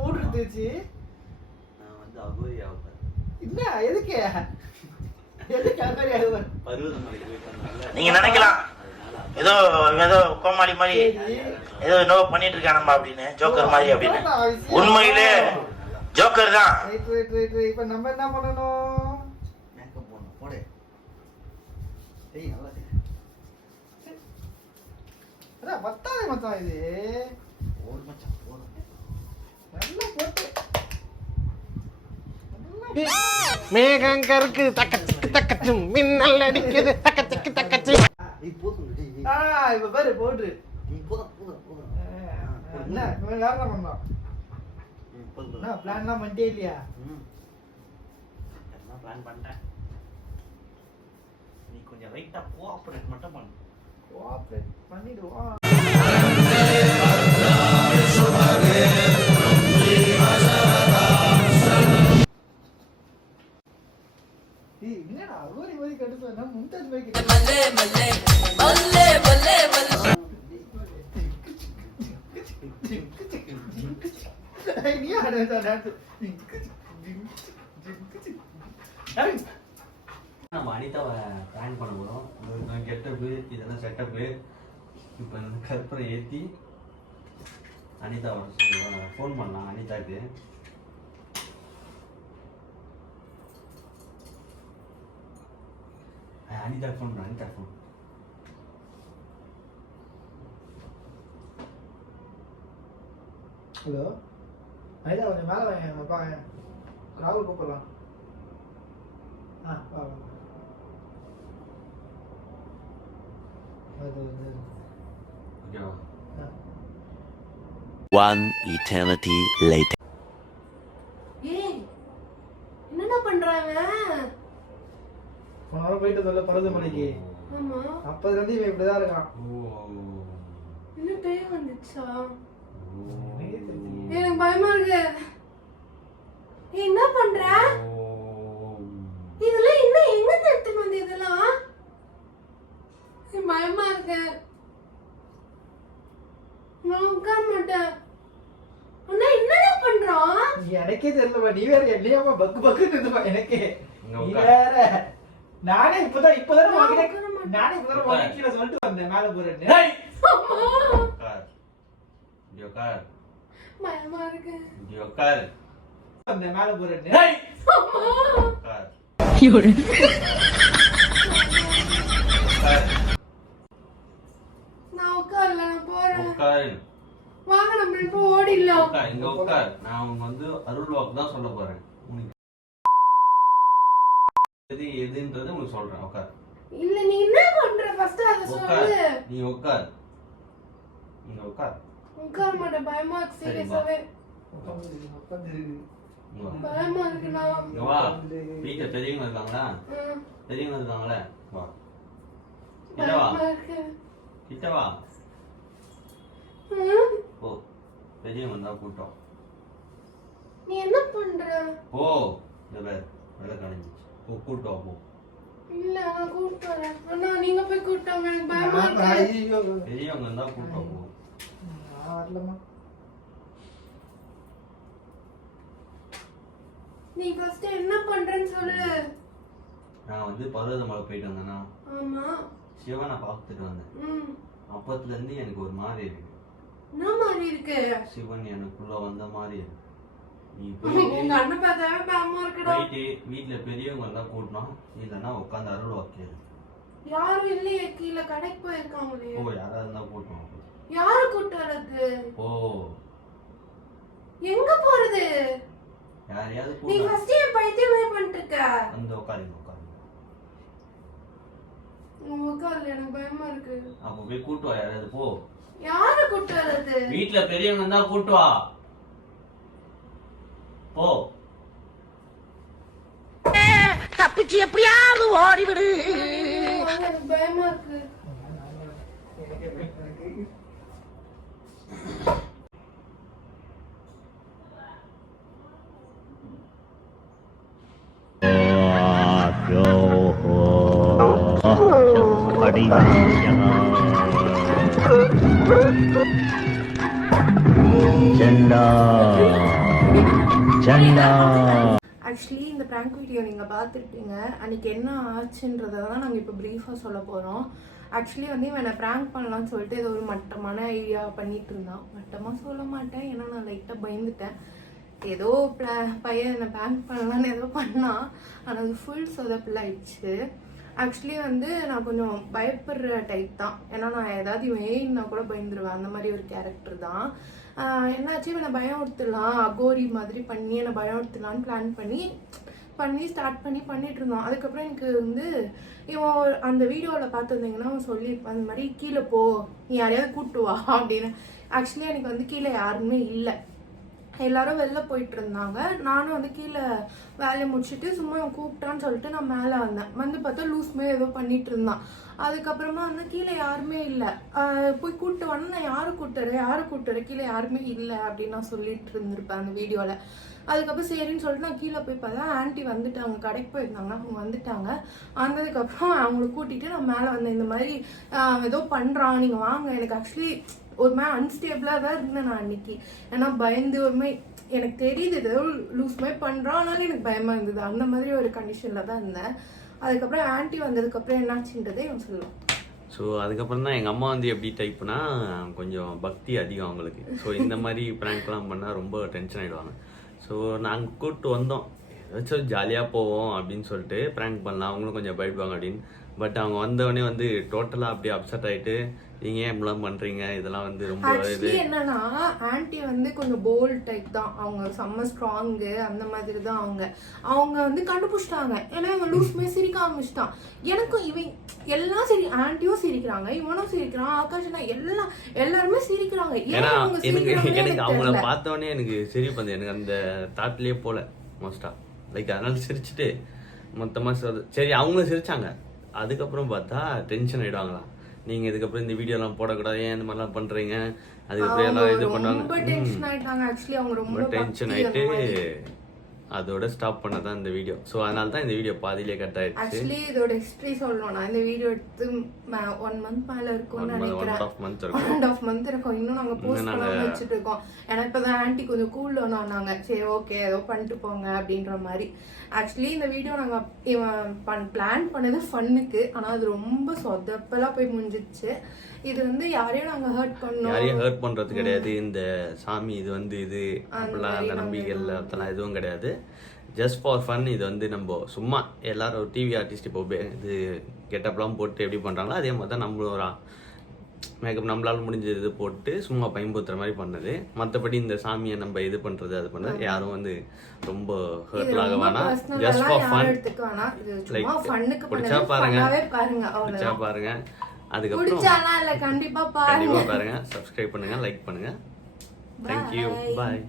போட்டு இருந்துச்சு. நான் வந்து அகோரி ஆகுவேன். என்ன எதுக்கு எதுக்கு அகோரி ஆகுவேன்? பருவதமலைக்கு போயிட்டு நீங்க நினைக்கலாம் ஏதோ ஏதோ கோமாளி மாதிரி ஏதோ என்னவோ பண்ணிட்டு இருக்கானம்மா அப்படின்னு, ஜோக்கர் மாதிரி அப்படின்னு. உண்மையிலே ஜோக்கர் தான். இப்ப நம்ம என்ன பண்ணணும்? மேக்கப் போடணும். போடு. டேய் நல்லா அதான் பத்தாதே மச்சான் இது. ஓடு மச்சான் போடு. நல்லா போட்டு. மேகம் கருக்கு தக்கச்சுக்கு தக்கச்சும் மின்னல் அடிக்குது தக்கச்சுக்கு தக்கச்சு. நீ போடு டேய். இப்ப பாரு போடு. நீ போடு போடு போடு. என்ன இவன் யாரா பண்ணோம்? போடு. என்ன பிளான்லாம் பண்ணிட்டே இல்லையா? எல்லாம் பிளான் பண்ணிட்டேன். நீ கொஞ்சம் ரைட்டா கோஆபரேட் மட்டும் பண்ணு. கோஆபரேட் பண்ணிடுவோம். என்னடா அகோரி மாதிரி கடுப்பா மும்தாஜ் மாதிரி நம்ம அனிதாவை பிளான் பண்ண போகிறோம். கெட்டப்பு இதெல்லாம் செட்டப்பு. இப்போ இந்த கற்பனை ஏற்றி அனிதாவை ஃபோன் பண்ணலாம். அனிதாவுக்கு அனிதா ஃபோன் பண்ண. அனிதா ஃபோன். ஹலோ அனிதா கொஞ்சம் மேலே வாங்க பாங்க. ராகுல் கூப்பிடலாம். வா ஓகேவா? One eternity later. என்னடா பண்றாங்க? போன வாரம் போயிட்டு சொல்ல பருவதமலைக்கு. ஆமா. அப்பதுல இருந்து இவன் இப்படிதான் இருக்கான். என்ன பேய் வந்துச்சா? எனக்கு எனக்கு பயமா இருக்கு. என்ன பண்ற? இதெல்லாம் என்ன எங்க எடுத்து வந்து இதெல்லாம்? பயமா இருக்கு. நான் உட்கார மாட்டேன். அண்ணா என்னடா பண்றான்? எனக்கே தெரியலப்பா. நீ வேற என்னையாமா பக்கு பக்குன்னு இருந்துப்பா எனக்கே. நீ வேற. நானே இப்பதான் வாங்கிட்டேன். நானே இப்பதான் வாங்கி கீழே சொல்லிட்டு வந்தேன் மேல போறேன்னு. பயமா இருக்கு. வந்தேன் மேல போறேன்னு. நான் உட்காரல. நான் போறேன். வாங்க நம்ம இப்போ ஓடிடலாம். இங்க உட்கார். நான் வந்து அருள் வாக்கு தான் சொல்ல போறேன். உனக்கு எதுன்றது உனக்கு சொல்றேன். உட்கார். இல்ல நீ என்ன பண்ற? ஃபர்ஸ்ட் அத சொல்லு. நீ உட்கார். இங்க உட்கார். உட்கார மாட்டேன். பயமா இருக்கு. சீரியஸாவே பயமா இருக்கு. நான் வா. வீட்டுல பெரியவங்க இருக்காங்களா? பெரியவங்க இருக்காங்களே. வா. கிட்ட வா. கிட்ட வா. ஓ பெரியவங்க வந்தா கூட்டம். நீ என்ன பண்ற? ஓ இந்த வேற வேலை கணிஞ்சிச்சு. ஓ கூட்டம் போ. இல்ல நான் கூட்டம் வரேன். அண்ணா நீங்க போய் கூட்டம். எனக்கு பயமா இருக்கு. பெரியவங்க வந்தா கூட்டம் போ. நான் வரலமா. நீ ஃபர்ஸ்ட் என்ன பண்றேன்னு சொல்லு. நான் வந்து பருவதமலை போயிட்டு வந்தேனா? ஆமா. சிவனை பார்த்துட்டு வந்தேன். அப்பத்துல இருந்து எனக்கு ஒரு மாதிரி இருக்கு. என்ன மாதிரி இருக்கு? சிவன் எனக்குள்ள வந்த மாதிரி இருக்கு. நீ உங்க அண்ணன் பார்த்தாவே பயமா இருக்குடா. போயிட்டு வீட்டுல பெரியவங்க வந்தா கூட்டணும். இல்லைன்னா உட்காந்து அருள் வாக்கியது. யாரும் இல்லையே. கீழே கடைக்கு போயிருக்காங்களே. ஓ யாராவது இருந்தா கூட்டணும். யாரு கூட்டு வர்றது? ஓ எங்க போறது? யாரையாவது நீ கூட்டம். ஃபர்ஸ்ட் ஏன் பைத்தியமே பண்ணிட்டு இருக்க? வந்து உட்காருங்க உட்காருங்க. உட்கார்ல. எனக்கு பயமா இருக்கு. அப்ப போய் கூட்டு வா. யாராவது போ. யாரு கூட்டு வர்றது? வீட்டுல பெரியவங்க இருந்தா கூட்டு வா. போ. தப்பிச்சு எப்படியாவது ஓடிவிடு. எனக்கு பயமா இருக்கு. படிவாயா ஆக்சுவலி இந்த ப்ராங்க் வீடியோ நீங்கள் பார்த்துருப்பீங்க. அன்றைக்கி என்ன ஆச்சுன்றதை தான் நாங்கள் இப்போ ப்ரீஃபாக சொல்ல போகிறோம். ஆக்சுவலி வந்து இவனை ப்ராங்க் பண்ணலான்னு சொல்லிட்டு ஏதோ ஒரு மட்டமான ஐடியா பண்ணிகிட்டு இருந்தான். மட்டமாக சொல்ல மாட்டேன், ஏன்னா நான் லைட்டாக பயந்துட்டேன். ஏதோ பையன் என்னை ப்ராங்க் பண்ணலான்னு ஏதோ பண்ணான். ஆனால் அது ஃபுல் சொதப்பில் ஆயிடுச்சு. ஆக்சுவலி வந்து நான் கொஞ்சம் பயப்படுற டைப் தான். ஏன்னா நான் ஏதாவது வேணுன்னா கூட பயந்துருவேன். அந்த மாதிரி ஒரு கேரக்டர் தான். என்னாச்சு, என்னை பயம் ஒருத்தலாம் அகோரி மாதிரி பண்ணி என்னை பயம் ஒருத்தலான்னு பிளான் பண்ணி ஸ்டார்ட் பண்ணிட்டு இருந்தோம். அதுக்கப்புறம் எனக்கு வந்து இவன் அந்த வீடியோவில் பார்த்துருந்தீங்கன்னா அவன் சொல்லியிருப்பான் அந்த மாதிரி கீழே போ, நீ யாரையாவது கூப்பிட்டு வா அப்படின்னு. ஆக்சுவலி எனக்கு வந்து கீழே யாருமே இல்லை, எல்லாரும் வெளில போயிட்டு இருந்தாங்க. நானும் வந்து கீழே வேலையை முடிச்சுட்டு சும்மா கூப்பிட்டான்னு சொல்லிட்டு நான் மேலே வந்தேன். வந்து பார்த்தா லூஸ்மே ஏதோ பண்ணிட்டு இருந்தான். அதுக்கப்புறமா வந்து கீழே யாருமே இல்லை, போய் கூப்பிட்டு வந்து நான் யாரை கூப்பிட்டுறேன் கீழே யாருமே இல்லை அப்படின்னு நான் சொல்லிட்டு இருந்திருப்பேன் அந்த வீடியோவில். அதுக்கப்புறம் சரின்னு சொல்லிட்டு நான் கீழே போய் பார்த்தா ஆன்ட்டி வந்துட்டாங்க, கடைக்கு போயிருந்தாங்க, அவங்க வந்துட்டாங்க. வந்ததுக்கப்புறம் அவங்கள கூட்டிகிட்டு நான் மேலே வந்தேன். இந்த மாதிரி ஏதோ பண்ணுறான், நீங்கள் வாங்க. எனக்கு ஆக்சுவலி ஒரு மாதிரி அன்ஸ்டேபிளாக தான் இருந்தேன் நான் அன்னைக்கு. ஏன்னா பயந்து ஒரு மாதிரி எனக்கு தெரியுது ஏதோ லூஸ் மாதிரி பண்ணுறான், ஆனாலும் எனக்கு பயமாக இருந்தது. அந்த மாதிரி ஒரு கண்டிஷனில் தான் இருந்தேன். அதுக்கப்புறம் ஆன்ட்டி வந்ததுக்கப்புறம் என்னாச்சுன்றதே இவன் சொல்லலாம். ஸோ அதுக்கப்புறம் தான் எங்கள் அம்மா வந்து எப்படி டைப்னா கொஞ்சம் பக்தி அதிகம் அவங்களுக்கு. ஸோ இந்த மாதிரி ப்ராங்க்லாம் பண்ணால் ரொம்ப டென்ஷன் ஆகிடுவாங்க. ஸோ நாங்கள் கூப்பிட்டு வந்தோம், ஏதாச்சும் ஜாலியாக போவோம் அப்படின்னு சொல்லிட்டு ப்ராங்க் பண்ணலாம், அவங்களும் கொஞ்சம் பயப்படுவாங்க அப்படின்னு. பட் அவங்க வந்தவொடனே வந்து டோட்டலாக அப்படியே அப்செட் ஆகிட்டு நீங்கள் ஏன் இப்படிலாம் பண்ணுறீங்க, இதெல்லாம் வந்து ரொம்ப இது என்னன்னா ஆன்ட்டி வந்து கொஞ்சம் போல்ட் டைப் தான். அவங்க செம்ம ஸ்ட்ராங்கு அந்த மாதிரி தான். அவங்க வந்து கண்டுபிடிச்சிட்டாங்க. ஏன்னா இவன் லூஸ்மே சிரிக்க ஆரம்பிச்சிட்டான். எனக்கும் இவன் எல்லாம் சரி, ஆன்ட்டியும் சிரிக்கிறாங்க, இவனும் சிரிக்கிறான், ஆகாஷனா எல்லாருமே சிரிக்கிறாங்க. ஏன்னா எனக்கு அவங்கள பார்த்தோன்னே எனக்கு சிரிப்பு வந்து எனக்கு அந்த தாட்லேயே போல மோஸ்டா லைக் அதனால சிரிச்சுட்டு மொத்தமாக சரி அவங்களும் சிரிச்சாங்க. அதுக்கப்புறம் பார்த்தா டென்ஷன் ஆகிடுவாங்களா, நீங்க இதுக்கப்புறம் இந்த வீடியோலாம் போடக்கூடாது, ஏன் இந்த மாதிரிலாம் பண்றீங்க, அதுக்கப்புறம் எல்லாம் இது பண்ணுவாங்க. ரொம்ப டென்ஷன் ஆயிட்டாங்க. ஆக்சுவலி அவங்க ரொம்ப டென்ஷன் ஆயிட்டு அதோட ஸ்டாப் பண்ணதான் இந்த வீடியோ. ஸோ அதனால தான் இந்த வீடியோ பாதியிலே கட் ஆயிடுச்சு. ஆக்சுவலி இதோட ஹிஸ்டரி சொல்லணும்னா இந்த வீடியோ எடுத்து 1 month மேல இருக்கும்னு நினைக்கிறேன். 1.5 month இருக்கும். இன்னும் நாங்க போஸ்ட் பண்ணாம வச்சுட்டு இருக்கோம். ஏன்னா இப்பதான் ஆன்ட்டி கொஞ்சம் கூல் ஆனாங்க. சரி ஓகே ஏதோ பண்ணிட்டு போங்க அப்படின்ற மாதிரி. ஆக்சுவலி இந்த வீடியோ நாங்க பிளான் பண்ணது ஃபன்னுக்கு, ஆனா அது ரொம்ப சொதப்பெல்லாம் போய் முடிஞ்சிச்சு. இது வந்து யாரையும் நாங்க ஹர்ட் பண்றது கிடையாது. இந்த சாமி இது வந்து இது அப்படிலாம் அந்த நம்பிக்கைகள் அதெல்லாம் எதுவும் கிடையாது. Just for fun. இது வந்து நம்ம சும்மா எல்லாரும் டிவி ஆர்டிஸ்ட் இப்போ இது கெட்டப்லாம் போட்டு எப்படி பண்றாங்களோ அதே மாதிரி தான் நம்மளும் ஒரு மேக்கப் நம்மளால முடிஞ்சது இது போட்டு சும்மா பயன்படுத்துற மாதிரி பண்ணது. மற்றபடி இந்த சாமியை நம்ம இது பண்றது அது பண்ணது யாரும் வந்து ரொம்ப ஹர்ட்லாக வேணாம். Just for fun. லைக் பிடிச்சா பாருங்க. அதுக்கப்புறம் கண்டிப்பா பாருங்க, சப்ஸ்கிரைப் பண்ணுங்க, லைக் பண்ணுங்க. தேங்க்யூ, பாய்.